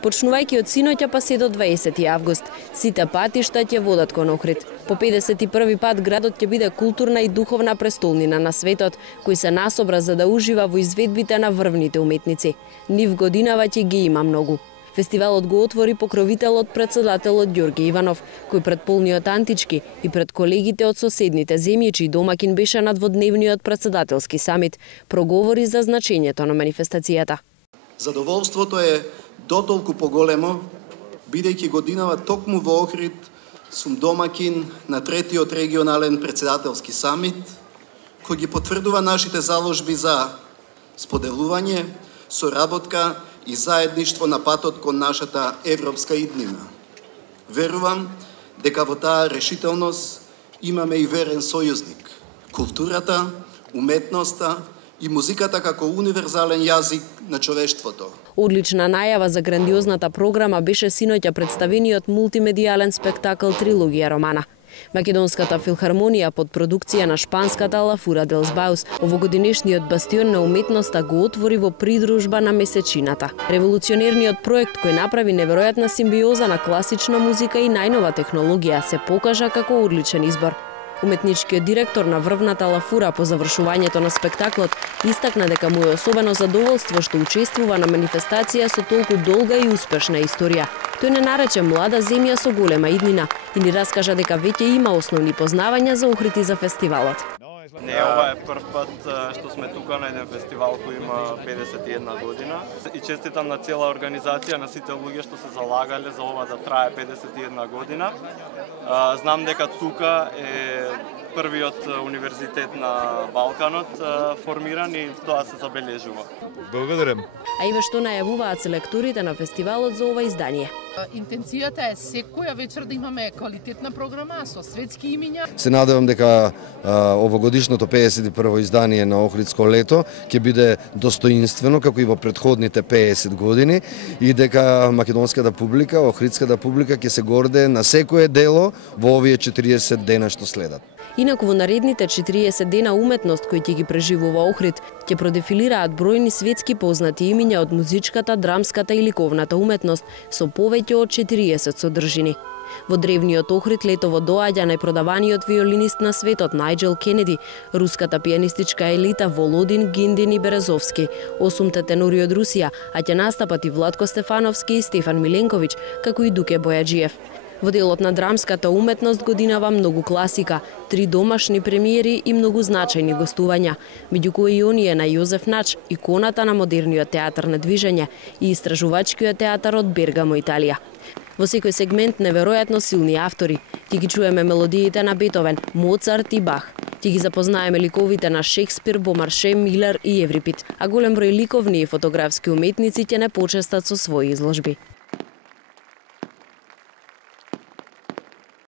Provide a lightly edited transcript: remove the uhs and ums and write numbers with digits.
Почнувајќи од синоќа па се до 20 август, сите патишта ќе водат кон Охрид. По 51 пат градот ќе биде културна и духовна престолнина на светот, кој се насобра за да ужива во изведбите на врвните уметници. Нив годинава ќе ги има многу. Фестивалот го отвори покровителот председателот Ѓорги Иванов, кој пред полниот Антички и пред колегите од соседните земји, чиј домакин беше на дводневниот председателски самит, проговори за значењето на манифестацијата. Задоволството е дотолку поголемо, бидејќи годинава токму во Охрид сум домакин на третиот регионален председателски самит, кој ги потврдува нашите заложби за споделување, соработка и заедништво на патот кон нашата европска иднина. Верувам дека во таа решителност имаме и верен сојузник. Културата, уметноста и музиката како универзален јазик на човештвото. Одлична најава за грандиозната програма беше синоќа представениот мултимедијален спектакл Трилогија романа. Македонската филхармонија под продукција на шпанската La Fura dels Baus овогодинешниот бастион на уметноста го отвори во придружба на месечината. Револуционерниот проект кој направи неверојатна симбиоза на класична музика и најнова технологија се покажа како одличен избор. Уметничкиот директор на врвната La Fura по завршувањето на спектаклот истакна дека му е особено задоволство што учествува на манифестација со толку долга и успешна историја. Тој не нарече млада земја со голема иднина и ни раскажа дека веќе има основни познавања за Охрид и за фестивалот. Не, ова е прв пат што сме тука на еден фестивал кој има 51 година. И честитам на цела организација, на сите луѓе што се залагале за ова да трае 51 година. Знам дека тука е првиот универзитет на Балканот формиран и тоа се забележува. Благодарам. А и што најавуваат селекторите на фестивалот за ова издание. Интенцијата е секоја вечер да имаме квалитетна програма со светски имиња. Се надевам дека овогодишното 51-во издание на Охридско лето ќе биде достоинствено како и во претходните 50 години и дека македонската публика, охридската публика ќе се горде на секое дело во овие 40 дена што следат. Инаку во наредните 40 дена уметност кои ќе ги преживува Охрид ќе продефилираат бројни светски познати имиња од музичката, драмската и ликовната уметност со повеќе од 40 содржини. Во древниот Охрид летово доаѓа најпродаваниот виолинист на светот Најджел Кенеди, руската пианистичка елита Володин, Гиндин и Березовски, 8 тенори од Русија, а ќе настапат и Владко Стефановски и Стефан Миленковиќ, како и Дуке Бојаджиев. Во делот на драмската уметност годинава многу класика, 3 домашни премиери и многу значајни гостувања, меѓу кои и оние на Јозеф Нач, иконата на модерниот театар на движење и истражувачкиот театар од Бергамо, Италија. Во секој сегмент неверојатно силни автори. Ќе ги чуеме мелодиите на Бетовен, Моцарт и Бах. Ќе ги запознаеме ликовите на Шекспир, Бомарше, Милер и Еврипид, а голем број ликовни и фотографски уметници ќе не почестат со своји изложби.